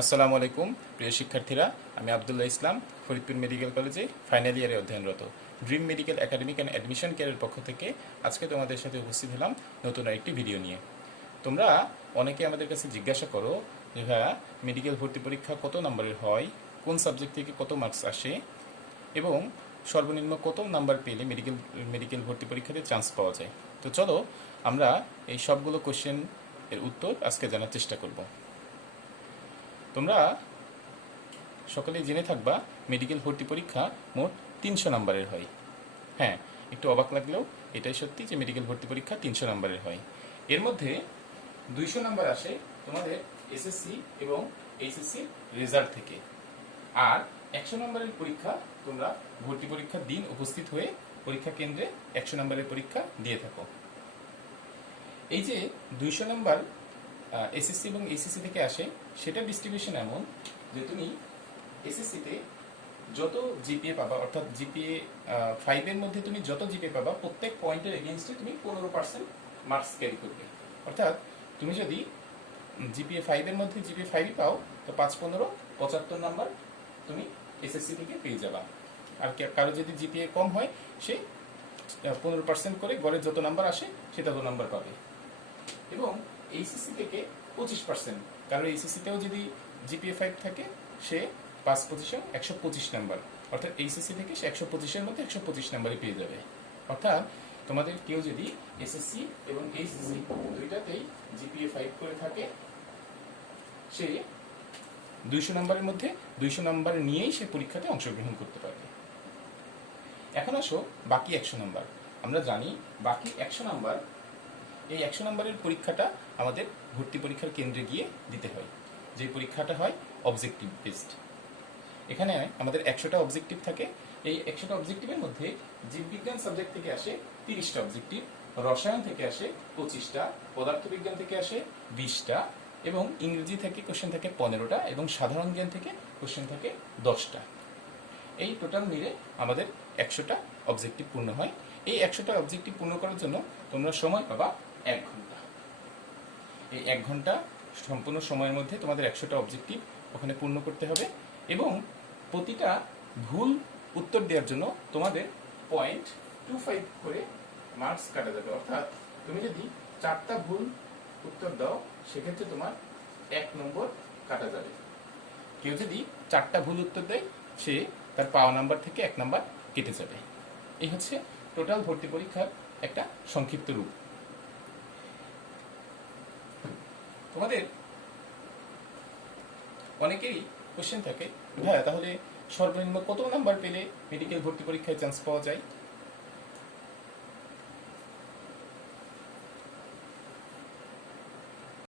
আসসালামু আলাইকুম প্রিয় শিক্ষার্থীরা, আমি আবদুল্লাহ ইসলাম ফরিদপুর মেডিকেল কলেজে ফাইনাল ইয়ারে অধ্যয়নরত। Dream medical academic and admission কেয়ারের পক্ষ থেকে আজকে তোমাদের সাথে উপস্থিত হলাম নতুন আরেকটি ভিডিও নিয়ে। তোমরা অনেকে আমাদের কাছে জিজ্ঞাসা করো যে ভাইয়া, মেডিকেল ভর্তি পরীক্ষা কত নম্বরের হয়, কোন সাবজেক্ট থেকে কত মার্কস আসে এবং সর্বনিম্ন কত নাম্বার পেলে মেডিকেল ভর্তি পরীক্ষাতে চান্স পাওয়া যায়। তো চলো আমরা এই সবগুলো কোশ্চেন এর উত্তর আজকে জানার চেষ্টা করব। তোমরা সকলেই জেনে থাকবা মেডিকেল ভর্তি পরীক্ষা মোট 300 নম্বরের হয়। হ্যাঁ, একটু অবাক লাগলেও এটাই সত্যি যে মেডিকেল ভর্তি পরীক্ষা 300 নম্বরের হয়। এর মধ্যে 200 নম্বর আসে তোমাদের এসএসসি এবং এইচএসসি রেজাল্ট থেকে, আর 100 নম্বরের পরীক্ষা তোমরা ভর্তি পরীক্ষার দিন উপস্থিত হয়ে পরীক্ষা কেন্দ্রে 100 নম্বরের পরীক্ষা দিয়ে থাকো। এই যে 200 নম্বর এসএসসি এবং এইচএসসি থেকে আসে, সেটা ডিস্ট্রিবিউশন এমন যে তুমি এসএসসিতে যত জিপিএ পাবা, অর্থাৎ জিপিএ 5 এর মধ্যে তুমি যত জিপিএ পাবা, প্রত্যেক পয়েন্টের এগেইনস্টে তুমি 15% মার্কস ক্যারি করবে। অর্থাৎ তুমি যদি জিপিএ 5 এর মধ্যে জিপিএ 5 পাও, তো 5 15 75 নাম্বার তুমি এসএসসি থেকে পেয়ে যাবা। আর কারো যদি জিপিএ কম হয়, সে 15% করে গড়ে যত নাম্বার আসে সে তত নাম্বার পাবে। এবং এইচএসসি থেকে 25%, কারণ এইচএসসিতেও যদি জিপিএ 5 থাকে, সে 5 পজিশন 125 নাম্বার, অর্থাৎ এইচএসসি থেকে সে 125-এর মধ্যে 125 নাম্বারই পেয়ে যাবে। অর্থাৎ তোমাদের কেউ যদি এসএসসি এবং এইচএসসি দুইটাতেই জিপিএ 5 করে থাকে, সে 200 নাম্বারের মধ্যে 200 নাম্বার নিয়েই সে পরীক্ষাতে অংশগ্রহণ করতে পারবে। এখন আসো বাকি 100 নাম্বার। আমরা জানি বাকি 100 নাম্বার, এই 100 নম্বরের পরীক্ষাটা আমাদের ভর্তি পরীক্ষার কেন্দ্রে গিয়ে দিতে হয়। যে পরীক্ষাটা হয় অবজেক্টিভ বেসড। এখানে আমাদের 100টা অবজেক্টিভ থাকে। এই 100টা অবজেক্টিভের মধ্যে জীববিজ্ঞান সাবজেক্ট থেকে আসে 30টা অবজেক্টিভ, রসায়ন থেকে আসে 25টা, পদার্থবিজ্ঞান থেকে আসে 20টা, এবং ইংরেজি থেকে কোশ্চেন থাকে 15টা, এবং সাধারণ জ্ঞান থেকে কোশ্চেন থাকে 10টা। এই টোটাল মিলে আমাদের 100টা অবজেক্টিভ পূর্ণ হয়। এই 100টা অবজেক্টিভ পূর্ণ করার জন্য তোমরা সময় পাবা 1 ঘন্টা। এই 1 ঘন্টা সম্পূর্ণ সময়ের মধ্যে তোমাদের 100টা অবজেক্টিভ ওখানে পূর্ণ করতে হবে, এবং প্রতিটা ভুল উত্তর দেওয়ার জন্য তোমাদের 0.25 করে মার্কস কাটা যাবে। অর্থাৎ তুমি যদি 4টা ভুল উত্তর দাও, সেক্ষেত্রে তোমার 1 নম্বর কাটা যাবে। কেউ যদি 4টা ভুল উত্তর দেয়, সে তার পাওয়া নাম্বার থেকে 1 নাম্বার কেটে যাবে। এই হচ্ছে টোটাল ভর্তি পরীক্ষার একটা সংক্ষিপ্ত রূপ। তোমাদের অনেকেরই কোশ্চেন থাকে, ভাইয়া তাহলে সর্বনিম্ন কত নাম্বার পেলে মেডিকেল ভর্তি পরীক্ষায় চান্স পাওয়া যায়?